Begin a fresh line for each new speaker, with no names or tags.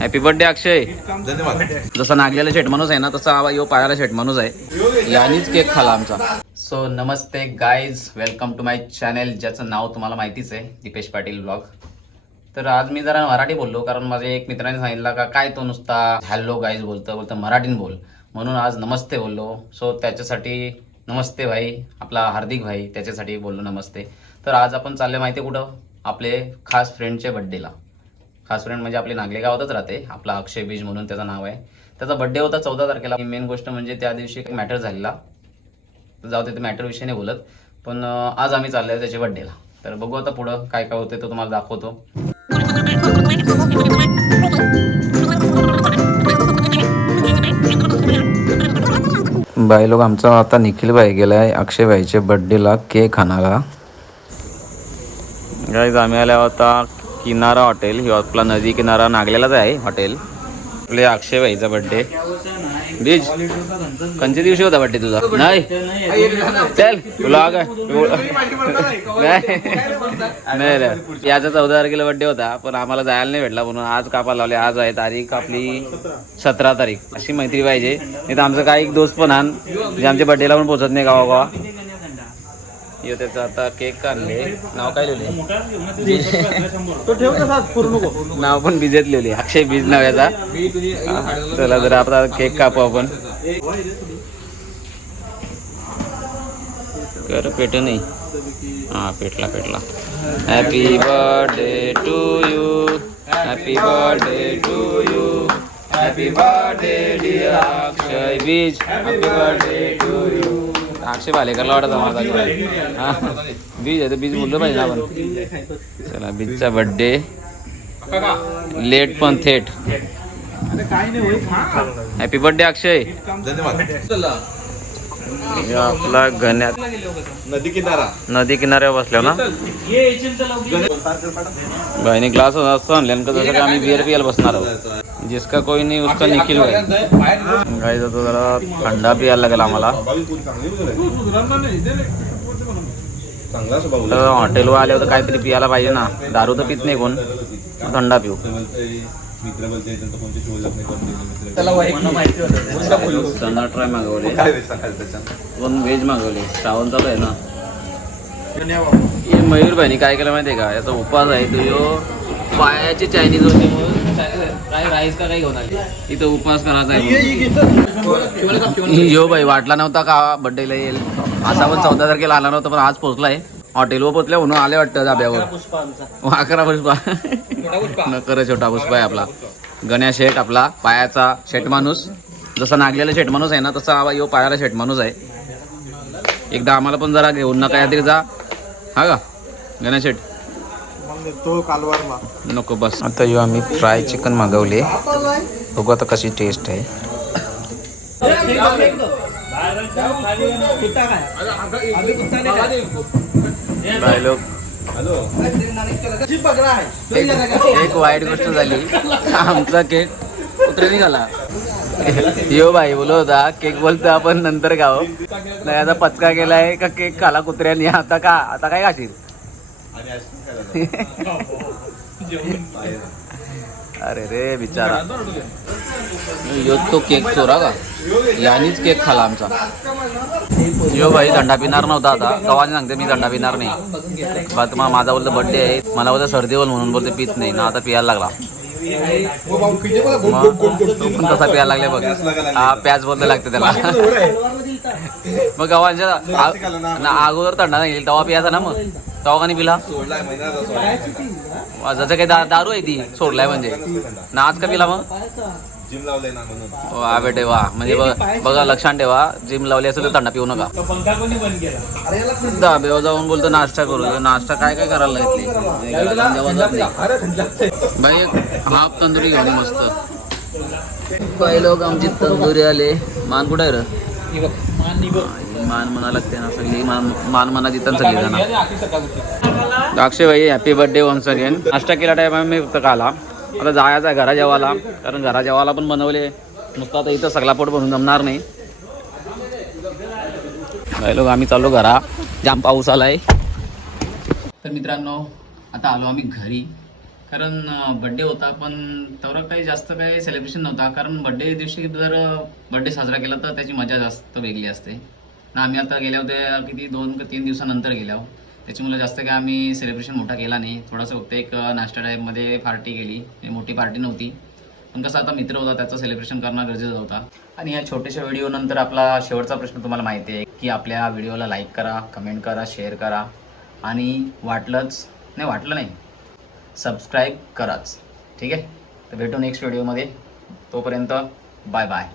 Happy birthday अक्षय जसा नागलेला शेट माणूस आहे ना तसा यो पायाला शेट माणूस आहे. यानीच केक खाला आमचा. So Namaste guys welcome to my channel ज्याचं नाव तुम्हाला माहितीच आहे दीपेश पाटील ब्लॉग तर आज मी जरा मराठी बोललो कारण माझ्या एक मित्राने सांगितलं का काय तो नुसता हॅलो गाईज बोलतो बोलतो मराठीन बोल. म्हणून आज नमस्ते बोललो. सो त्याच्यासाठी नमस्ते भाई आपला हार्दिक भाई त्याच्यासाठी बोललो नमस्ते. तर आज आपण चालले माहिती कुठं? आपले खास फ्रेंडच्या बड्डेला खास फ्रेंड म्हणजे आपले नागले गावातच राहते. आपला अक्षय बीज म्हणून त्याचं नाव आहे. त्याचा बड्डे होता चौदा तारखेला. मेन गोष्ट म्हणजे त्या दिवशी एक मॅटर झालेला. तर जाऊ ते मॅटर विषयी नाही बोलत. पण आज आम्ही चाललोय त्याच्या बड्डेला तर बघू आता पुढं काय काय होते तो तुम्हाला दाखवतो. बाई लोक आमचा आता निखिल भाई गेलाय अक्षय भाईच्या बड्डेला केक आणायला. गाईज आम्ही आल्या होता किनारा हॉटेल ही आपला नदी किनारा नागलेलाच आहे हॉटेल. आपले अक्षय भाईचा बड्डे बीज कोणत्या दिवशी होता बड्डे तुझा? नाही. चल तुला काय नाही. नाही रे. याचा चौदा तारखेला बड्डे होता पण आम्हाला जायला नाही भेटला म्हणून आज कापा लावले. आज आहे तारीख आपली सतरा तारीख. अशी मैत्री पाहिजे. नाही तर आमचं काही एक दोस्त पण आण जे आमच्या बड्डेला पण पोचत नाही गावागावा. यो त्याचा आता केक काढले नाव काय लिहिले? नाव पण बिजेत लिहिले. अक्षय बीज नाव याचा चला जरा आता केक कापू आपण. कर पेट नाही. हा पेटला पेटला. Happy birthday to you happy birthday to you happy birthday dear Akshay बीज happy birthday to you Akshay भालेकरला वाटत आम्हाला हा? बीज आहे तर बीज बोललं पाहिजे ना आपण. चला बीजचा बर्थडे लेट पण थेट. Happy birthday Akshay. आपला गण्यात
नदी किनारा
नदी किनाऱ्यावर बसलो ना भाईने ग्लास असं आणले का जसं की आम्ही बिअर पियाला बसणार आहोत. जिसका कोई नाही उसका निखिल भाई। गाई जातो जरा थंडा पियाला लागेल आम्हाला
चांगला स्वभाव
तर हॉटेलवर आले होतं काहीतरी पियाला पाहिजे ना. दारू तर पित नाही कोण. थंडा पिऊ. चना ट्राय मागवले. पण व्हेज मागवले. श्रावण चालू आहे ना. मयूर भाईनी काय केलं माहितीये का? याचा उपास आहे तो यो पायाची चायनीज होती म्हणून राईस का काही इथं उपास करायचा आहे यो भाई वाटला नव्हता का बड्डेला येईल? असा पण चौदा तारखेला आला नव्हता पण आज पोहोचलाय हॉटेलवर पोहोचल्या म्हणून आले वाटतं धाब्यावर अकरा पुष्पा. नकर छोटा पुष्पा आहे आपला. गणेश शेठ आपला पायाचा शेठ माणूस. जसा नागलेला शेठ माणूस आहे ना तसा यो पायाला शेठ माणूस आहे. एकदा आम्हाला पण जरा घेऊन नका या जा. हा का? गणेश शेठ.
तो कालवारला
नको बस. आता यो आम्ही फ्राय चिकन मागवले. बघू आता कशी टेस्ट आहे. एक वाईट गोष्ट झाली. आमचा केक कुत्रे निघाला. यो भाई बोलो होता केक बोलतो आपण नंतर गाव नाही आता पचका केलाय का केक खाला कुत्र्यानी? आता का आता काय खाशील? अरे रे बिचारा. यो तो केक चोरा का? यानीच केक खाला आमचा. यो भाई थंडा पिणार नव्हता आता. कवाने सांगते मी थंडा पिणार नाही. बा तुम्हाला माझा बोलतो बर्थडे आहे. मला बोलतो सर्दी होल म्हणून बोलते पित नाही. ना आता पियायला लागला. मग तसा प्यायला लागले बघ. हा प्याज बोलतो लागते त्याला. मग गव्हाच्या अगोदर थंडा नाही तेव्हा पियाचा ना मग. तेव्हा का नाही पिला जसं काही दारू आहे ती सोडलाय म्हणजे. ना आज का पिला मग?
जिम लावलंय ना म्हणून.
वा बेटे वा म्हणजे बघ- बघा लक्षात ठेवा. जिम लावली असेल तर थंडा पिऊ नका. धाब्यावर जाऊन बोलतो नाश्ता करू. नाश्ता काय काय करायला बाई एक हाफ तंदुरी घेऊन मस्त. काही लोक आमची तंदुरी आले. मान कुठे रे? मान म्हणा लागते ना सगळी. मान मान म्हणा तिथं सगळी जण अक्षय भाई हॅपी बर्थडे वन्स अगेन नाश्ता केला टाइम मी फक्त खाला. आता जायचं आहे घरा जेवायला कारण घरा जेवायला पण बनवले. नुसतं आता इथं सगळा पोट बनवून जमणार नाही. लोक आम्ही चाललो घरा. जाम पाऊस आला आहे तर मित्रांनो आता आलो आम्ही घरी. कारण बड्डे होता पण तेवढं काही जास्त काही सेलिब्रेशन नव्हता. कारण बड्डे दिवशी जर बड्डे साजरा केला तर त्याची मजा जास्त वेगळी असते. ना आम्ही आता गेल्या होत्या किती दोन का तीन दिवसानंतर गेल्या हो. त्याच्यामुळे जास्त काय आम्ही सेलिब्रेशन मोठा केला नाही. थोडासा फक्त एक नाश्ता टाईपमध्ये पार्टी केली. म्हणजे मोठी पार्टी नव्हती. पण कसं आता मित्र होता त्याचं सेलिब्रेशन करणं गरजेचं होता. आणि या छोट्याशा व्हिडिओनंतर आपला शेवटचा प्रश्न तुम्हाला माहिती आहे की आपल्या व्हिडिओला लाईक करा कमेंट करा शेअर करा. आणि वाटलंच नाही वाटलं नाही. सबस्क्राईब कराच. ठीक आहे? तर भेटू नेक्स्ट व्हिडिओमध्ये तोपर्यंत बाय बाय